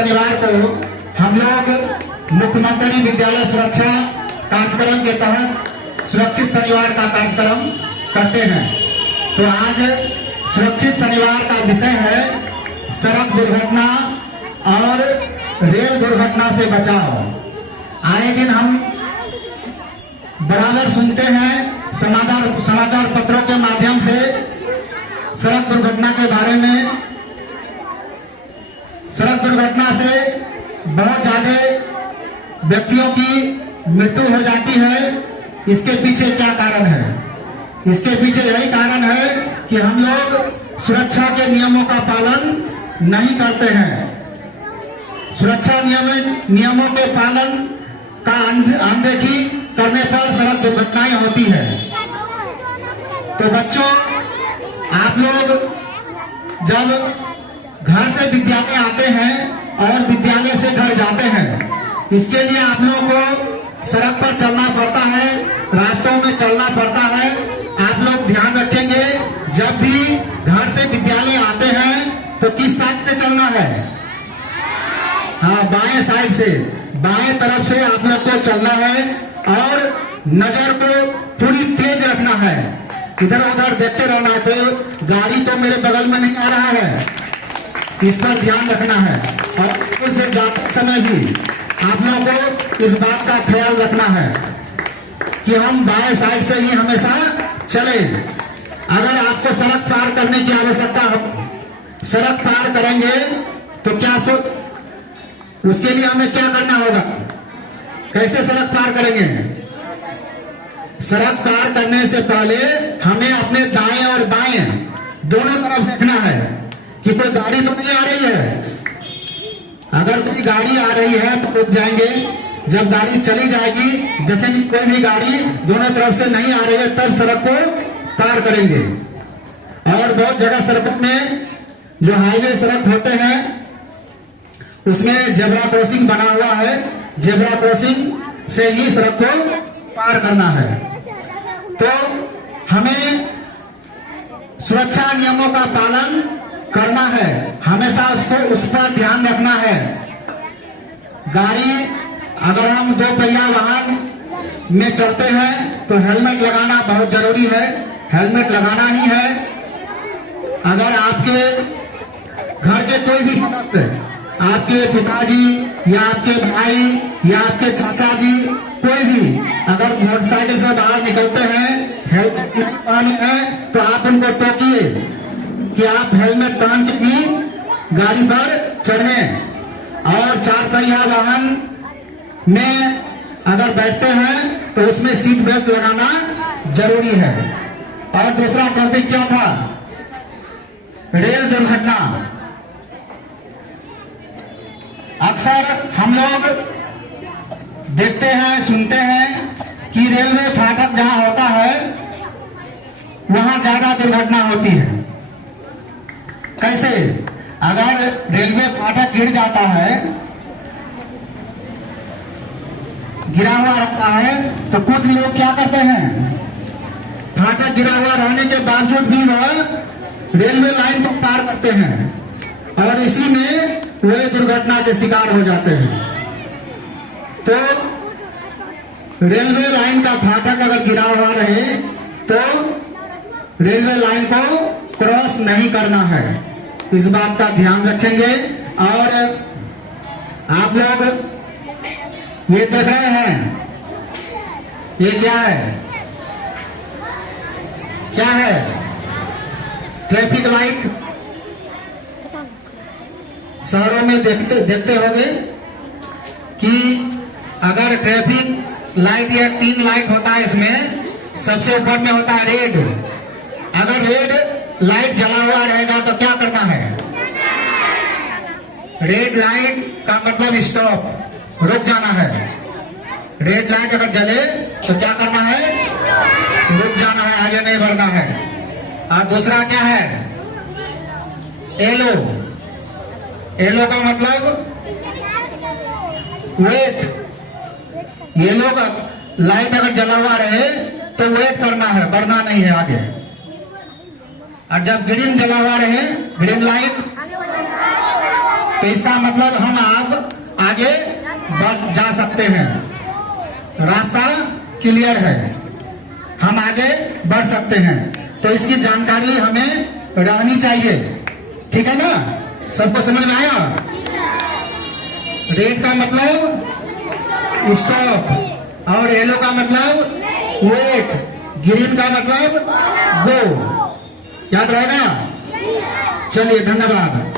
शनिवार को हम लोग मुख्यमंत्री विद्यालय सुरक्षा कार्यक्रम के तहत सुरक्षित शनिवार का कार्यक्रम करते हैं। तो आज सुरक्षित शनिवार का विषय है सड़क दुर्घटना और रेल दुर्घटना से बचाव। आए दिन हम बराबर सुनते हैं समाचार पत्रों के माध्यम से सड़क दुर्घटना के बारे में। सड़क दुर्घटना से बहुत ज्यादा व्यक्तियों की मृत्यु हो जाती है। इसके पीछे क्या कारण है? इसके पीछे यही कारण है कि हम लोग सुरक्षा के नियमों का पालन नहीं करते हैं। सुरक्षा नियमों के पालन का अनदेखी करने पर सड़क दुर्घटनाएं होती है। तो बच्चों, आप लोग जब घर से विद्यालय आते हैं और विद्यालय से घर जाते हैं, इसके लिए आप लोगों को सड़क पर चलना पड़ता है, रास्तों में चलना पड़ता है। आप लोग ध्यान रखेंगे, जब भी घर से विद्यालय आते हैं तो किस साइड से चलना है? हाँ, बाएं साइड से, बाएं तरफ से आप लोग को चलना है और नजर को थोड़ी तेज रखना है। इधर उधर देखते रहना है, तो गाड़ी तो मेरे बगल में नहीं आ रहा है, इस पर ध्यान रखना है। और स्कूल से जाते समय भी आप लोगों को इस बात का ख्याल रखना है कि हम बाएं साइड से ही हमेशा चले। अगर आपको सड़क पार करने की आवश्यकता हो, सड़क पार करेंगे तो क्या उसके लिए हमें क्या करना होगा? कैसे सड़क पार करेंगे? सड़क पार करने से पहले हमें अपने दाएं और बाएं दोनों तरफ देखना है कि कोई गाड़ी तो नहीं आ रही है। अगर कोई गाड़ी आ रही है तो रुक जाएंगे। जब गाड़ी चली जाएगी, देखेंगे कोई भी गाड़ी दोनों तरफ से नहीं आ रही है, तब सड़क को पार करेंगे। और बहुत जगह सड़कों में जो हाईवे सड़क होते हैं उसमें जेब्रा क्रॉसिंग बना हुआ है। जेब्रा क्रॉसिंग से ही सड़क को पार करना है। तो हमें सुरक्षा नियमों का पालन करना है, हमेशा उस पर ध्यान रखना है। गाड़ी अगर हम दो पहिया वाहन में चलते हैं तो हेलमेट लगाना बहुत जरूरी है। हेलमेट लगाना ही है। अगर आपके घर के कोई भी सदस्य, आपके पिताजी या आपके भाई या आपके चाचा जी, कोई भी अगर मोटरसाइकिल से बाहर निकलते हैं, हेलमेट पहने हैं, तो आप उनको टोकिए कि आप हेलमेट पहन के ही गाड़ी पर चढ़ें। और चार पहिया वाहन में अगर बैठते हैं तो उसमें सीट बेल्ट लगाना जरूरी है। और दूसरा टॉपिक क्या था? रेल दुर्घटना। अक्सर हम लोग देखते हैं, सुनते हैं कि रेलवे फाटक जहां होता है वहां ज्यादा दुर्घटना होती है। कैसे? अगर रेलवे फाटक गिर जाता है, गिरा हुआ रहता है, तो कुछ लोग क्या करते हैं, फाटक गिरा हुआ रहने के बावजूद भी वह रेलवे लाइन को पार करते हैं और इसी में वे दुर्घटना के शिकार हो जाते हैं। तो रेलवे लाइन का फाटक अगर गिरा हुआ रहे तो रेलवे लाइन को क्रॉस नहीं करना है, इस बात का ध्यान रखेंगे। और आप लोग ये देख रहे हैं, ये क्या है? क्या है? Traffic light. शहरों में देखते होंगे कि अगर ट्रैफिक लाइट या 3 लाइट होता है, इसमें सबसे ऊपर में होता है रेड। अगर रेड लाइट जला हुआ रहेगा तो क्या करना है? रेड लाइट का मतलब स्टॉप, रुक जाना है। रेड लाइट अगर जले तो क्या करना है? रुक जाना है, आगे नहीं बढ़ना है। और दूसरा क्या है? येलो। येलो का मतलब वेट। येलो का लाइट अगर जला हुआ रहे तो वेट करना है, बढ़ना नहीं है आगे। और जब ग्रीन जला हुआ रहे, ग्रीन लाइट तो इसका मतलब हम आप आगे बढ़ जा सकते हैं, रास्ता क्लियर है, हम आगे बढ़ सकते हैं। तो इसकी जानकारी हमें रहनी चाहिए, ठीक है ना? सबको समझ में आया? रेड का मतलब स्टॉप और येलो का मतलब वेट, ग्रीन का मतलब गो। याद रहेगा? चलिए, धन्यवाद।